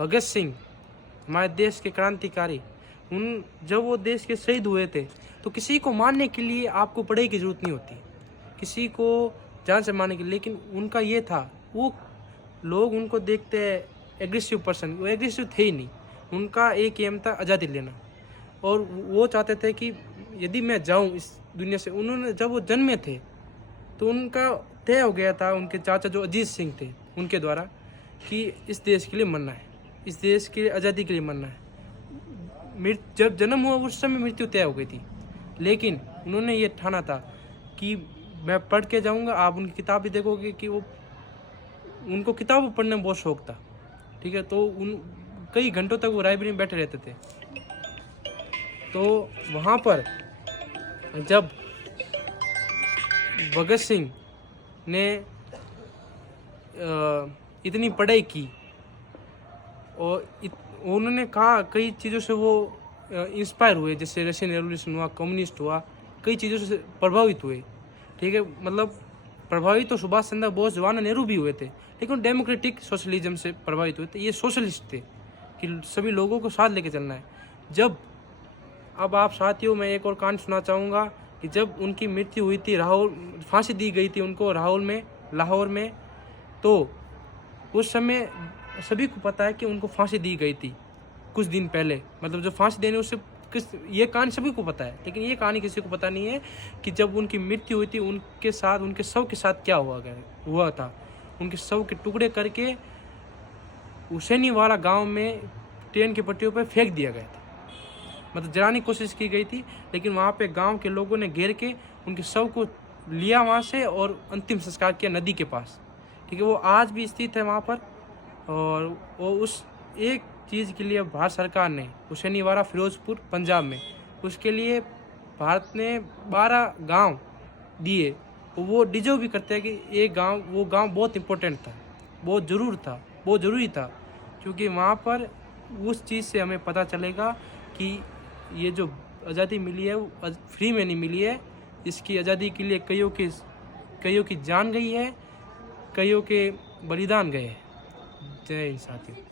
भगत सिंह हमारे देश के क्रांतिकारी, जब वो देश के शहीद हुए थे तो किसी को मारने के लिए आपको पढ़ाई की ज़रूरत नहीं होती, किसी को जान से मारने के लिए। लेकिन उनका ये था, वो लोग उनको देखते एग्रेसिव पर्सन, वो एग्रेसिव थे ही नहीं। उनका एक एम था आज़ादी लेना, और वो चाहते थे कि यदि मैं जाऊं इस दुनिया से। उन्होंने जब वो जन्मे थे तो उनका तय हो गया था, उनके चाचा जो अजीत सिंह थे उनके द्वारा, कि इस देश के लिए मरना है, इस देश की आज़ादी के लिए मरना है। जब जन्म हुआ उस समय मृत्यु तय हो गई थी, लेकिन उन्होंने ये ठाना था कि मैं पढ़ के जाऊंगा। आप उनकी किताब भी देखोगे कि वो, उनको किताब पढ़ने में बहुत शौक था, ठीक है। तो कई घंटों तक वो लाइब्रेरी में बैठे रहते थे। तो वहाँ पर जब भगत सिंह ने इतनी पढ़ाई की और उन्होंने कहा, कई चीज़ों से वो इंस्पायर हुए, जैसे रशियन रेवोल्यूशन हुआ, कम्युनिस्ट हुआ, कई चीज़ों से प्रभावित हुए, ठीक है। मतलब प्रभावित तो सुभाष चंद्र बोस, जवाहरलाल नेहरू भी हुए थे, लेकिन डेमोक्रेटिक सोशलिज्म से प्रभावित हुए थे। ये सोशलिस्ट थे कि सभी लोगों को साथ लेके चलना है। जब अब आप साथियों, मैं एक और कहानी सुना चाहूँगा कि जब उनकी मृत्यु हुई थी, फांसी दी गई थी उनको लाहौर में, तो उस समय सभी को पता है कि उनको फांसी दी गई थी कुछ दिन पहले। मतलब जो फांसी देने उससे ये कहानी सभी को पता है, लेकिन ये कहानी किसी को पता नहीं है कि जब उनकी मृत्यु हुई थी, उनके साथ, उनके शव के साथ क्या हुआ था। उनके शव के टुकड़े करके हुसैनीवाला गांव में ट्रेन की पटरियों पर फेंक दिया गया था। मतलब जलाने की कोशिश की गई थी, लेकिन वहाँ पे गांव के लोगों ने घेर के उनके शव को लिया वहाँ से और अंतिम संस्कार किया नदी के पास, ठीक है। वो आज भी स्थित है वहाँ पर। और वो उस एक चीज़ के लिए भारत सरकार ने, हुसैनीवाला फिरोजपुर पंजाब में, उसके लिए भारत ने 12 गांव दिए। वो डिजर्व भी करते हैं कि वो गांव बहुत इम्पोर्टेंट था, बहुत ज़रूरी था, क्योंकि वहाँ पर उस चीज़ से हमें पता चलेगा कि ये जो आज़ादी मिली है वो फ्री में नहीं मिली है। इसकी आज़ादी के लिए कईयों की जान गई है, कईयों के बलिदान गए हैं। जय हिंद साथियों।